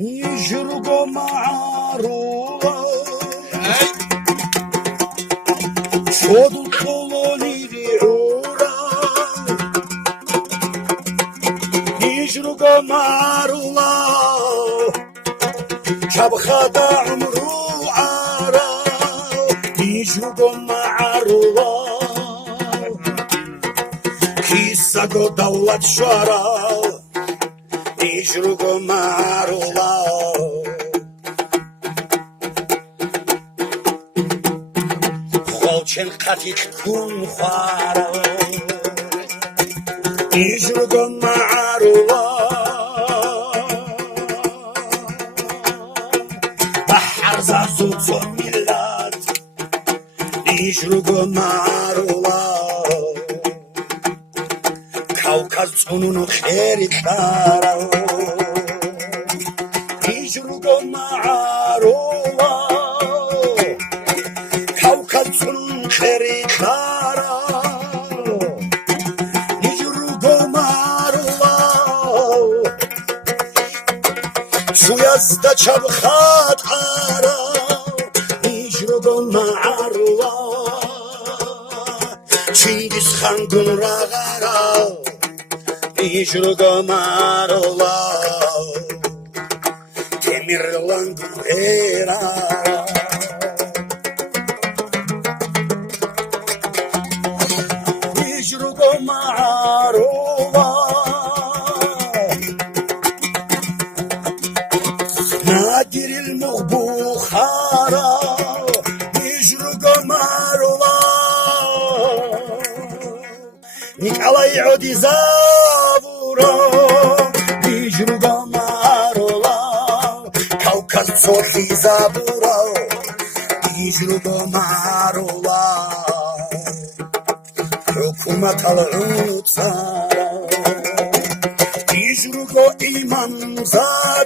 يجرقوا معروضة شود الطلول يدعورا يجرقوا معروضة شبخة عمرو عارا يجرقوا معروضة كيسة دولة شارع يجرقوا معروضة خالچن قتیک کن خوارا يجرقوا معروضة بحر زازوت ميلاد يجرقوا معروضة كوكب صنون خير كارا يجرقوا معروضة كوكب صنون خير كارا يجرقوا معروضة شو يزدى شبخات عارا يجرقوا معروضة چنگیز خان گون راغارا يجرقوا معروضة تمرلان غيرا يجرقوا معروضة نادر المغبوخارا يجرقوا معروضة نيكالاي عودي زابورا يجرقوا معروضة كوكب صوفي زابورا يجرقوا معروضة حكومة العود سارا يجرقوا إمام زارا